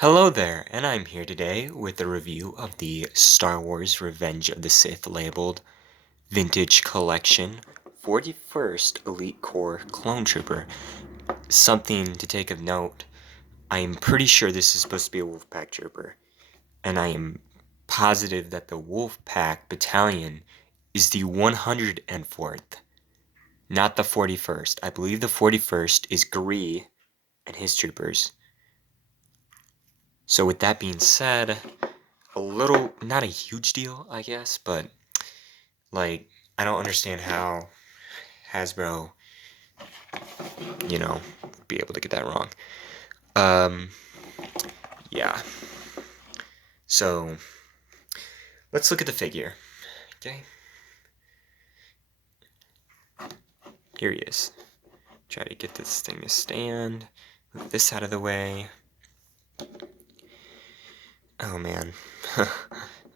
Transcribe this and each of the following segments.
Hello there, and I'm here today with a review of the Star Wars Revenge of the Sith labeled Vintage Collection 41st Elite Corps Clone Trooper. Something to take of note, I am pretty sure this is supposed to be a Wolfpack Trooper, and I am positive that the Wolfpack Battalion is the 104th, not the 41st. I believe the 41st is Gree and his troopers. So with that being said, not a huge deal, I guess, but like, I don't understand how Hasbro, would be able to get that wrong. Um, yeah. So, let's look at the figure. Okay. Here he is. Try to get this thing to stand. Move this out of the way. Oh man.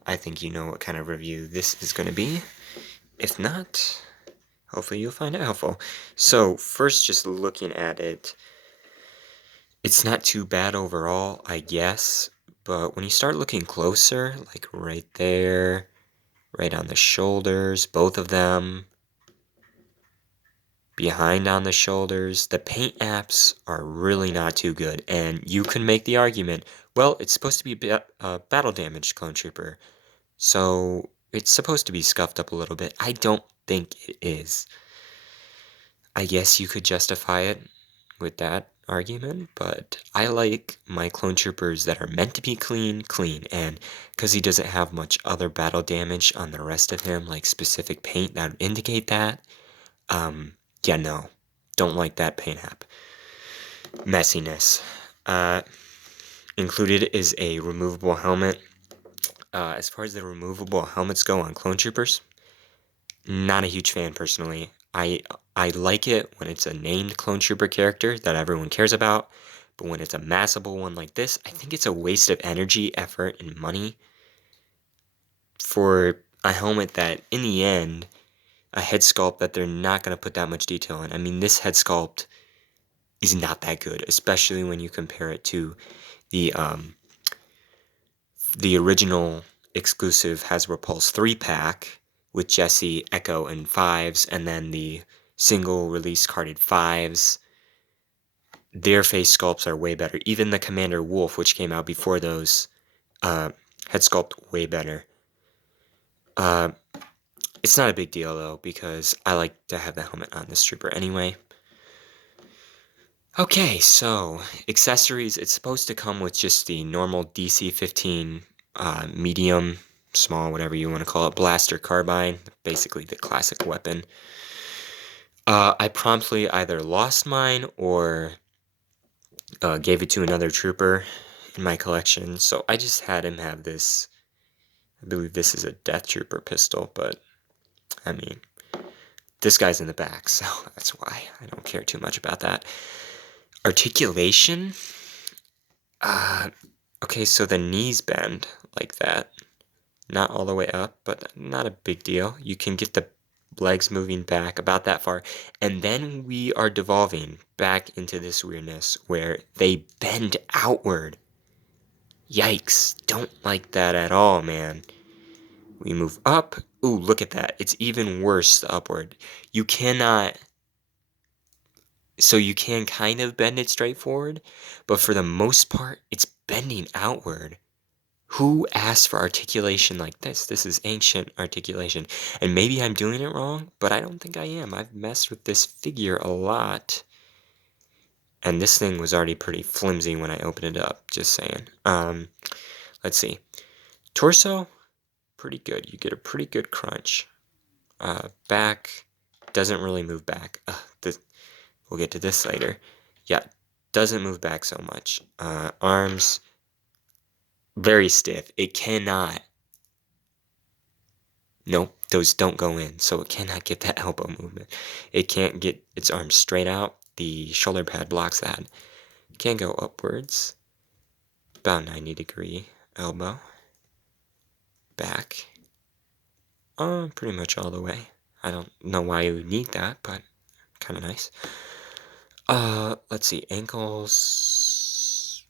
I think you know what kind of review this is going to be. If not, hopefully you'll find it helpful. So, first, just looking at it, it's not too bad overall, I guess, but when you start looking closer, like right there, right on the shoulders, both of them, behind on the shoulders, the paint apps are really not too good, and you can make the argument, well, it's supposed to be a battle damaged clone trooper, so it's supposed to be scuffed up a little bit. I don't think it is. I guess you could justify it with that argument, but I like my clone troopers that are meant to be clean, and because he doesn't have much other battle damage on the rest of him, like specific paint that would indicate that, yeah, no, don't like that paint app. Messiness. Uh, Included is a removable helmet. As far as the removable helmets go on clone troopers, not a huge fan personally. I like it when it's a named clone trooper character that everyone cares about, but when it's a massable one like this, I think it's a waste of energy, effort, and money for a helmet that, in the end, a head sculpt that they're not going to put that much detail in. I mean, this head sculpt is not that good, especially when you compare it to the original exclusive Hasbro Pulse 3-pack with Jesse, Echo, and 5s, and then the single release carded 5s. Their face sculpts are way better. Even the Commander Wolf, which came out before those, head sculpt way better. It's not a big deal though, because I like to have the helmet on this trooper anyway. Okay, so accessories, it's supposed to come with just the normal DC-15 medium, small, whatever you want to call it, blaster carbine, basically the classic weapon. I promptly either lost mine or gave it to another trooper in my collection, so I just had him have this. I believe this is a Death Trooper pistol, but I mean, this guy's in the back, so that's why I don't care too much about that. Articulation. Okay, so the knees bend like that. Not all the way up, but not a big deal. You can get the legs moving back about that far. And then we are devolving back into this weirdness where they bend outward. Yikes. Don't like that at all, man. We move up. Ooh, look at that. It's even worse upward. You cannot... So you can kind of bend it straight forward, but for the most part, it's bending outward. Who asked for articulation like this? This is ancient articulation. And maybe I'm doing it wrong, but I don't think I am. I've messed with this figure a lot. And this thing was already pretty flimsy when I opened it up, just saying. Let's see. Torso, pretty good. You get a pretty good crunch. Back, doesn't really move back. We'll get to this later. Yeah, doesn't move back so much. Arms, very stiff. It cannot. Nope, those don't go in, so it cannot get that elbow movement. It can't get its arms straight out. The shoulder pad blocks that. It can go upwards. About 90-degree elbow. Back. Pretty much all the way. I don't know why you would need that, but kind of nice. Let's see, ankles.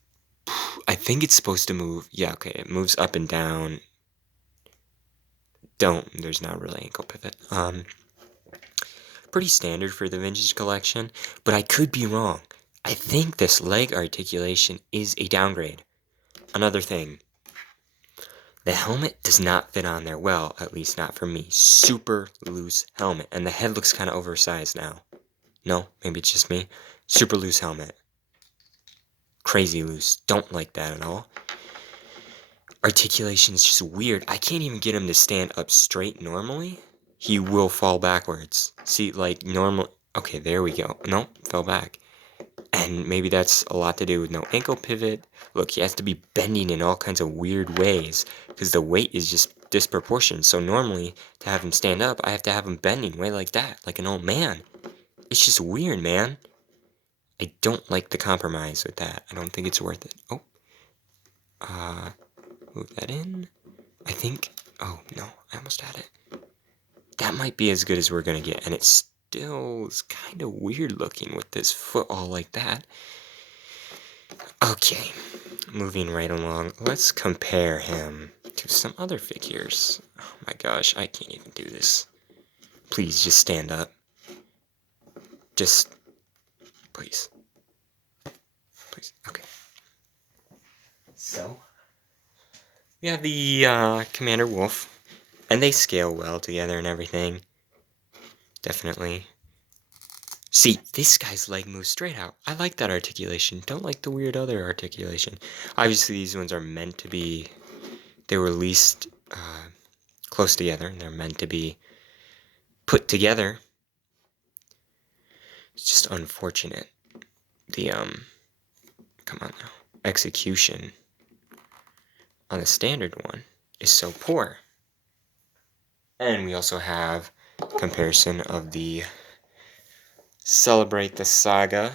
I think it's supposed to move. Yeah, okay, it moves up and down. There's not really ankle pivot. Pretty standard for the vintage collection, but I could be wrong. I think this leg articulation is a downgrade. Another thing, the helmet does not fit on there well, at least not for me. Super loose helmet, and the head looks kind of oversized now. No, maybe it's just me. Super loose helmet. Crazy loose. Don't like that at all. Articulation is just weird. I can't even get him to stand up straight normally. He will fall backwards. See, like normal. Okay, there we go. No, fell back. And maybe that's a lot to do with no ankle pivot. Look, he has to be bending in all kinds of weird ways because the weight is just disproportionate. So normally, to have him stand up, I have to have him bending way like that, like an old man. It's just weird, man. I don't like the compromise with that. I don't think it's worth it. Oh. Move that in. I think... Oh, no. I almost had it. That might be as good as we're gonna get. And it still is kind of weird looking with this foot all like that. Okay. Moving right along. Let's compare him to some other figures. Oh my gosh. I can't even do this. Please, just stand up. Just... Please. Please. Okay. So... We have the Commander Wolf, and they scale well together and everything. Definitely. See, this guy's leg moves straight out. I like that articulation. Don't like the weird other articulation. Obviously, these ones are meant to be... They were least close together, and they're meant to be put together. It's just unfortunate. The, come on now. Execution on the standard one is so poor. And we also have comparison of the Celebrate the Saga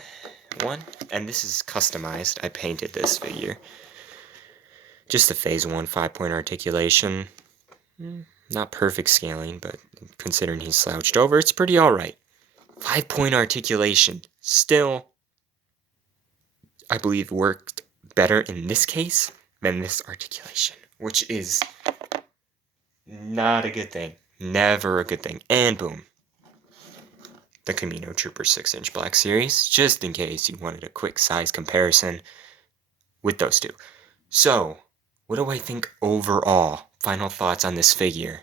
one. And this is customized. I painted this figure. Just the phase 1 5-point articulation. Not perfect scaling, but considering he's slouched over, it's pretty alright. 5-point articulation. Still, I believe worked better in this case than this articulation, which is not a good thing. Never a good thing. And boom. The Camino Trooper 6-inch Black Series, just in case you wanted a quick size comparison with those two. So, what do I think overall? Final thoughts on this figure,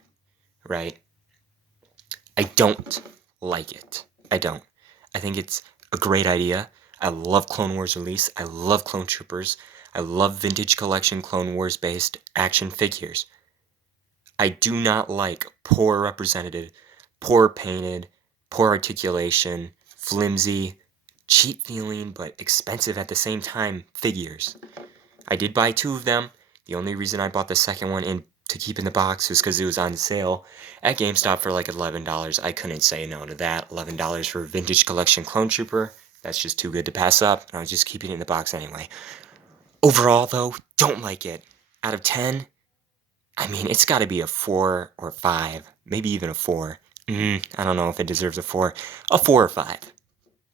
right? I don't like it. I don't. I think it's a great idea. I love Clone Wars release. I love Clone Troopers. I love vintage collection Clone Wars based action figures. I do not like poor represented, poor painted, poor articulation, flimsy, cheap feeling, but expensive at the same time figures. I did buy 2 of them. The only reason I bought the second one in to keep in the box was because it was on sale at GameStop for like $11. I couldn't say no to that. $11 for a vintage collection Clone Trooper. That's just too good to pass up. I was just keeping it in the box anyway. Overall, though, don't like it. Out of 10, I mean, it's got to be a 4 or 5. Maybe even a 4. I don't know if it deserves a 4. A 4 or 5.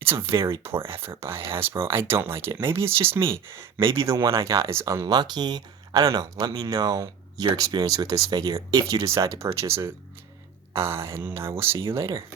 It's a very poor effort by Hasbro. I don't like it. Maybe it's just me. Maybe the one I got is unlucky. I don't know. Let me know your experience with this figure if you decide to purchase it. And I will see you later.